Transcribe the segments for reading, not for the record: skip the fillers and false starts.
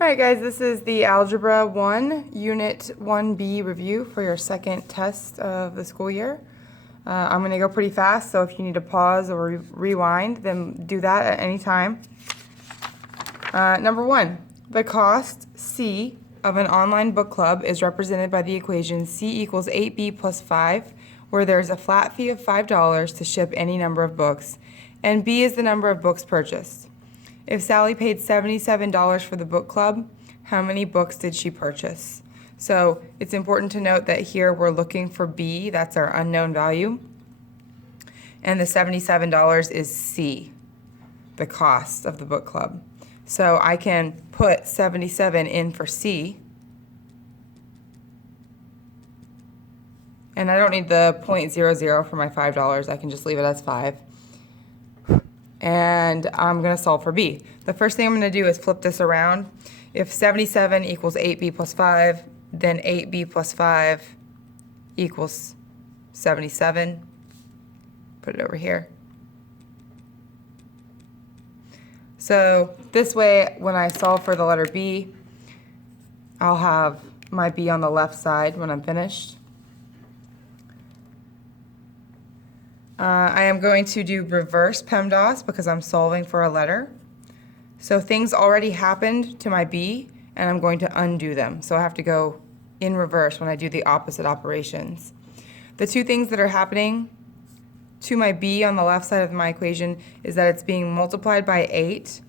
Alright guys, this is the Algebra 1, Unit 1B review for your second test of the school year. I'm going to go pretty fast, so if you need to pause or rewind, then do that at any time. Number 1, the cost, C, of an online book club is represented by the equation C equals 8B plus 5, where there's a flat fee of $5 to ship any number of books, and B is the number of books purchased. If Sally paid $77 for the book club, how many books did she purchase? So it's important to note that here we're looking for B, that's our unknown value, and the $77 is C, the cost of the book club. So I can put 77 in for C, and I don't need the 0.00 for my $5, I can just leave it as 5. And I'm going to solve for B. The first thing I'm going to do is flip this around. If 77 equals 8B plus 5, then 8B plus 5 equals 77. Put it over here. So this way, when I solve for the letter B, I'll have my B on the left side when I'm finished. I am going to do reverse PEMDAS because I'm solving for a letter. So things already happened to my B, and I'm going to undo them. So I have to go in reverse when I do the opposite operations. The two things that are happening to my B on the left side of my equation is that it's being multiplied by 8,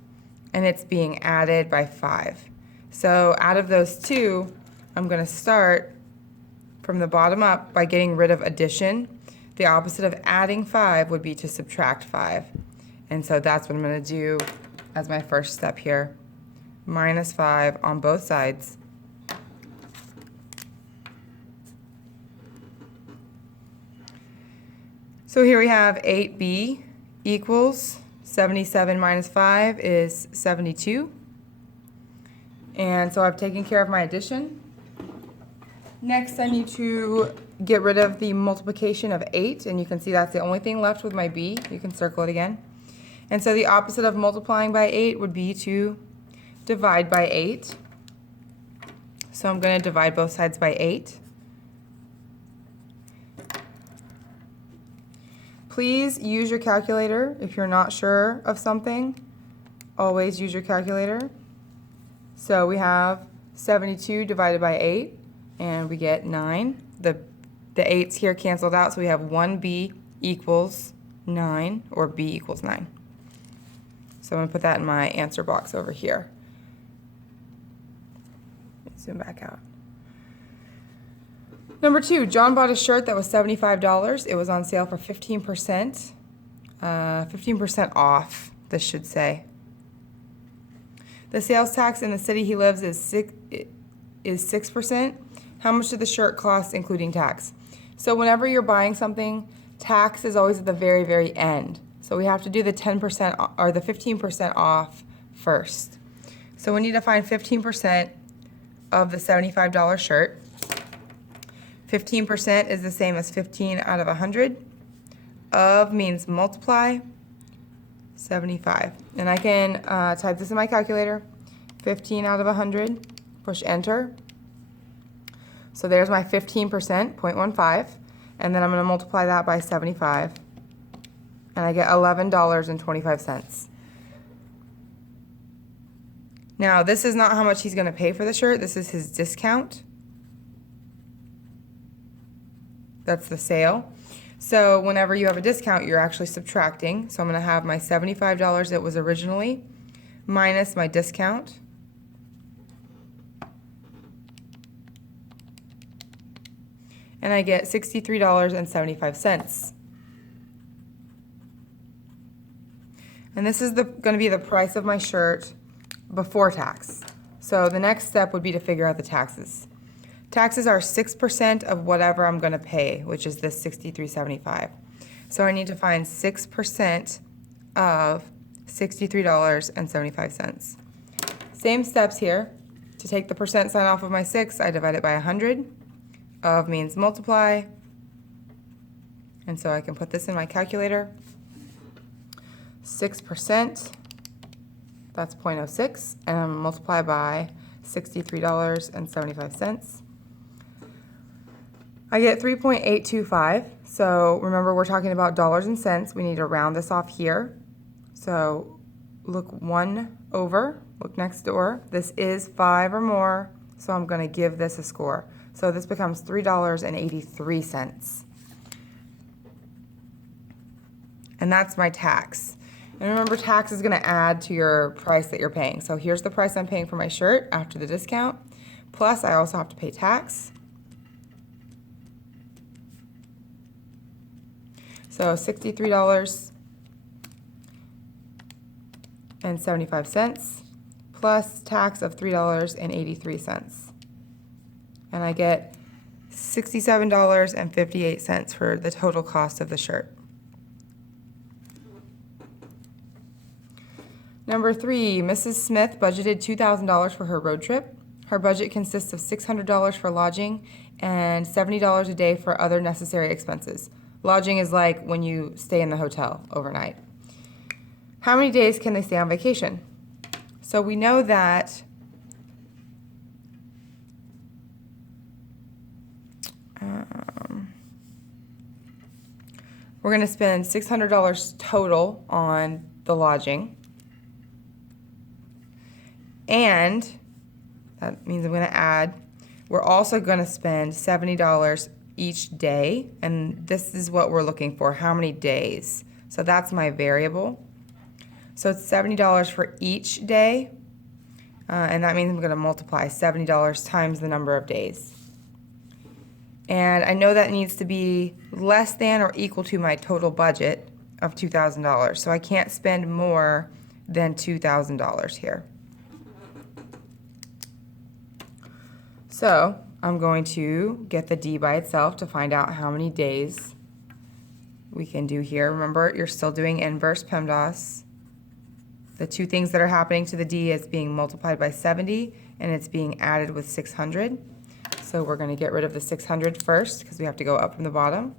and it's being added by 5. So out of those two, I'm going to start from the bottom up by getting rid of addition. The opposite of adding 5 would be to subtract 5. And so that's what I'm going to do as my first step here. Minus 5 on both sides. So here we have 8B equals 77 minus 5 is 72. And so I've taken care of my addition. Next, I need to get rid of the multiplication of 8, and you can see that's the only thing left with my B. You can circle it again. And so the opposite of multiplying by 8 would be to divide by 8. So I'm going to divide both sides by 8. Please use your calculator if you're not sure of something. Always use your calculator. So we have 72 divided by 8. And we get 9. The 8's here canceled out, so we have 1B equals 9, or B equals 9. So I'm going to put that in my answer box over here. Zoom back out. Number 2, John bought a shirt that was $75. It was on sale for 15%. 15% off, this should say. The sales tax in the city he lives is 6%. How much did the shirt cost, including tax? So whenever you're buying something, tax is always at the very, very end. So we have to do the 10% or the 15% off first. So we need to find 15% of the $75 shirt. 15% is the same as 15 out of 100. Of means multiply 75. And I can type this in my calculator. 15 out of 100. Push enter. So there's my 15%, 0.15, and then I'm going to multiply that by 75, and I get $11.25. Now, this is not how much he's going to pay for the shirt. This is his discount. That's the sale. So whenever you have a discount, you're actually subtracting. So I'm going to have my $75 that was originally minus my discount. And I get $63.75. And this is going to be the price of my shirt before tax. So the next step would be to figure out the taxes. Taxes are 6% of whatever I'm going to pay, which is this $63.75. So I need to find 6% of $63.75. Same steps here. To take the percent sign off of my 6, I divide it by 100. Of means multiply, and so I can put this in my calculator. 6%, that's 0.06, and I'm gonna multiply by $63.75. I get 3.825. So remember, we're talking about dollars and cents. We need to round this off here. So look one over, look next door. This is 5 or more, so I'm going to give this a score. So this becomes $3.83. And that's my tax. And remember, tax is going to add to your price that you're paying. So here's the price I'm paying for my shirt after the discount. Plus, I also have to pay tax. So $63.75 plus tax of $3.83. And I get $67.58 for the total cost of the shirt. Number 3, Mrs. Smith budgeted $2,000 for her road trip. Her budget consists of $600 for lodging and $70 a day for other necessary expenses. Lodging is like when you stay in the hotel overnight. How many days can they stay on vacation? So we know that we're going to spend $600 total on the lodging. And that means I'm going to add, we're also going to spend $70 each day, and this is what we're looking for, how many days. So that's my variable. So it's $70 for each day, and that means I'm going to multiply $70 times the number of days. And I know that needs to be less than or equal to my total budget of $2,000, so I can't spend more than $2,000 here. So I'm going to get the D by itself to find out how many days we can do here. Remember, you're still doing inverse PEMDAS. The two things that are happening to the D is being multiplied by 70, and it's being added with 600. So we're going to get rid of the 600 first because we have to go up from the bottom.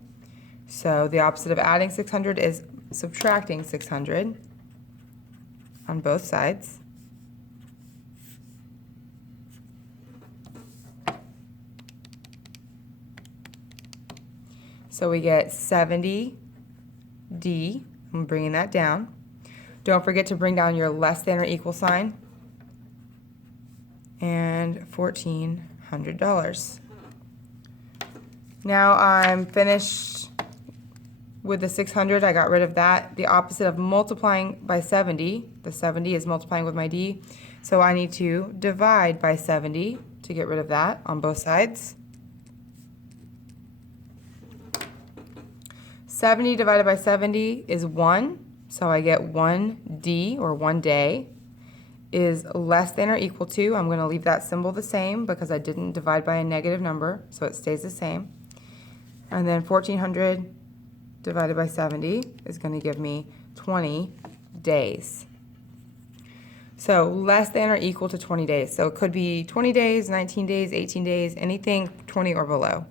So the opposite of adding 600 is subtracting 600 on both sides. So we get 70D. I'm bringing that down. Don't forget to bring down your less than or equal sign. And $1,400. Now I'm finished with the 600. I got rid of that. The opposite of multiplying by 70. The 70 is multiplying with my D. So I need to divide by 70 to get rid of that on both sides. 70 divided by 70 is 1, so I get 1D, or 1 day, is less than or equal to, I'm going to leave that symbol the same because I didn't divide by a negative number, so it stays the same. And then 1,400 divided by 70 is going to give me 20 days. So less than or equal to 20 days. So it could be 20 days, 19 days, 18 days, anything 20 or below.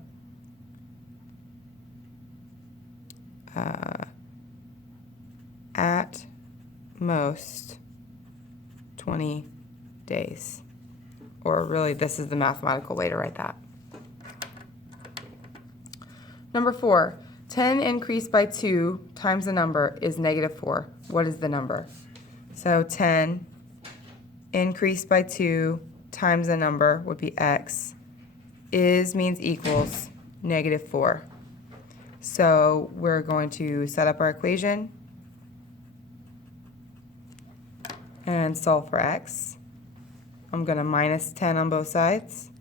At most 20 days. Or really, this is the mathematical way to write that. Number 4, 10 increased by 2 times the number is -4. What is the number? So 10 increased by 2 times the number would be x. Is means equals -4. So we're going to set up our equation and solve for x. I'm going to minus 10 on both sides.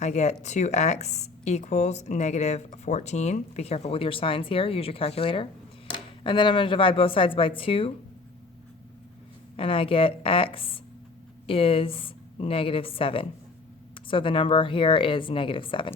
I get 2x equals -14. Be careful with your signs here. Use your calculator. And then I'm going to divide both sides by 2. And I get x is -7. So the number here is -7.